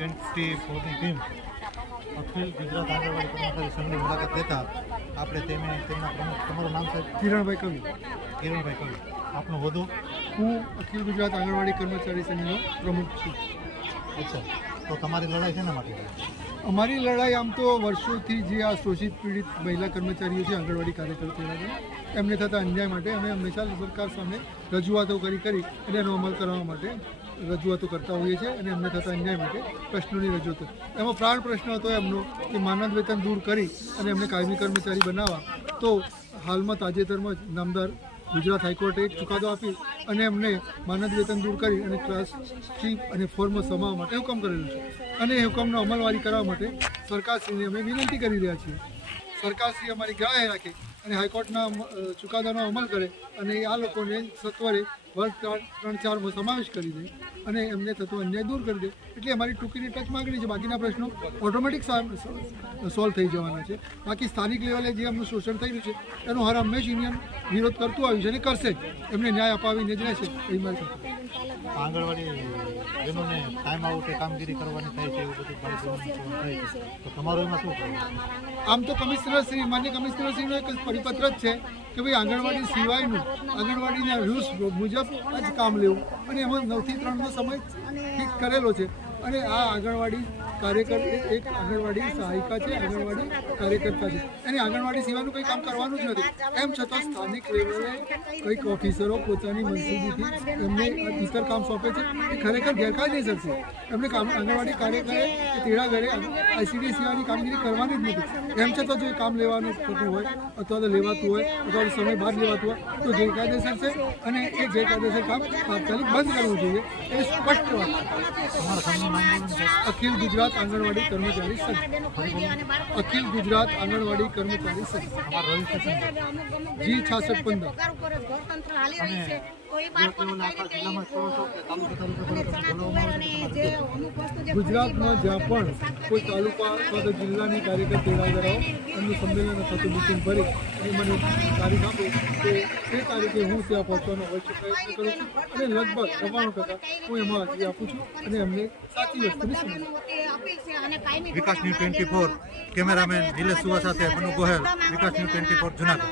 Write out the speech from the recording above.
24ની team અખિલ ગુજરાત આંગણવાડી કર્મચારી સંઘની મુલાકાત લેતા આપણે તેમના પ્રમુખ, તમારું નામ સાહેબ? કિરણભાઈ કવિ. કિરણભાઈ કવિ, આપનો હોદ્દો? હું અખિલ ગુજરાત આંગણવાડી કર્મચારી સંઘનો પ્રમુખ છું. અચ્છા, તો તમારી લડાઈ શેના માટે? અમારી લડાઈ આમ તો વર્ષોથી જે આ શોષિત પીડિત મહિલા કર્મચારીઓ છે, આંગણવાડી કાર્યકર્તાઓ, એમને થતા અન્યાય માટે અમે હંમેશા સરકાર સામે રજૂઆતો કરી અને એનો અમલ કરવા માટે રજૂઆતો કરતા હોઈએ છીએ અને એમને થતા અન્યાય માટે પ્રશ્નોની રજૂઆતો. એમાં પ્રાણ પ્રશ્ન હતો એમનો કે માનદ વેતન દૂર કરી અને એમને કાયમી કર્મચારી બનાવવા. તો હાલમાં તાજેતરમાં જ નામદાર ગુજરાત હાઈકોર્ટે એક ચુકાદો આપી અને એમને માનદ વેતન દૂર કરી અને ક્લાસ 3 અને 4માં સમાવવા માટે હુકમ કરેલું છે અને એ હુકમનો અમલવારી કરવા માટે સરકારશ્રીને અમે વિનંતી કરી રહ્યા છીએ. સરકારશ્રી અમારી ગ્રાહ્ય રાખે અને હાઈકોર્ટના ચુકાદાનો અમલ કરે અને આ લોકોને સત્વરે વર્ગ 3-4માં સમાવેશ કરી દે અને એમને થતો અન્યાય દૂર કરી દે. એટલે અમારી ટૂંકીની ટચ માગણી છે. બાકીના પ્રશ્નો ઓટોમેટિક સોલ્વ થઈ જવાના છે. બાકી સ્થાનિક લેવલે જે એમનું શોષણ થઈ રહ્યું છે એનો હર હંમેશ યુનિયન વિરોધ કરતું આવ્યું છે અને કરશે જ. એમને ન્યાય અપાવીને જ રહેશે. એ મારી આંગણવાડી બહેનોને ટાઈમ આઉટે કામગીરી કરવાની થાય છે, એવું બધું થાય છે, તો તમારું એમાં શું કહેવું? આમ તો માન્ય કમિશનરશ્રીનો એક પરિપત્ર જ છે કે ભાઈ આંગણવાડી સિવાયનું આંગણવાડીના રૂલ્સ મુજબ જ કામ લેવું અને એમાં 9 થી 3નો સમય ફિક્સ કરેલો છે. અને આ આંગણવાડી કાર્યકર એક આંગણવાડી સહાયિકા છે, આંગણવાડી કાર્યકર્તા છે, એને આંગણવાડી સિવાયનું કંઈ કામ કરવાનું જ નથી. એમ છતાં સ્થાનિક લેવલે કંઈક ઓફિસરો પોતાની મનસૂબીથી એમને ઇતર કામ સોંપે છે એ ખરેખર ગેરકાયદેસર છે. એમને આંગણવાડી કાર્યકરે તેડા ઘરે ICD સિવાયની કામગીરી કરવાની જ નથી. એમ છતાં જો એ કામ લેવાનું થતું હોય અથવા તો લેવાતું હોય અથવા તો સમય બહાર લેવાતું હોય તો ગેરકાયદેસર છે અને એ ગેરકાયદેસર કામ તાત્કાલિક બંધ કરવું જોઈએ. એ સ્પષ્ટ વાત છે. અખિલ ગુજરાત આંગણવાડી કર્મચારી સંઘ. અખિલ ગુજરાત આંગણવાડી કર્મચારી સંઘ. G6615. ગુજરાતમાં જ્યાં પણ કોઈ તાલુકા અથવા તો જિલ્લાની કાર્યકર તેડાગરાઓ એમનું સંમેલન અથવા તો મિટિંગ ભરી અને મને તારીખ આપો તો એ તારીખે હું ત્યાં પહોંચવાનો અવશ્ય પ્રયત્ન કરું છું અને લગભગ 99% હું એમાં હાજરી આપું છું અને એમને સાચી વસ્તુની સમજ. વિકાસ ન્યૂઝ 24 કેમેરામેન નિલેશ સુવા સાથે મનુ ગોહેલ, વિકાસ ન્યૂઝ 24 જુનાગઢ.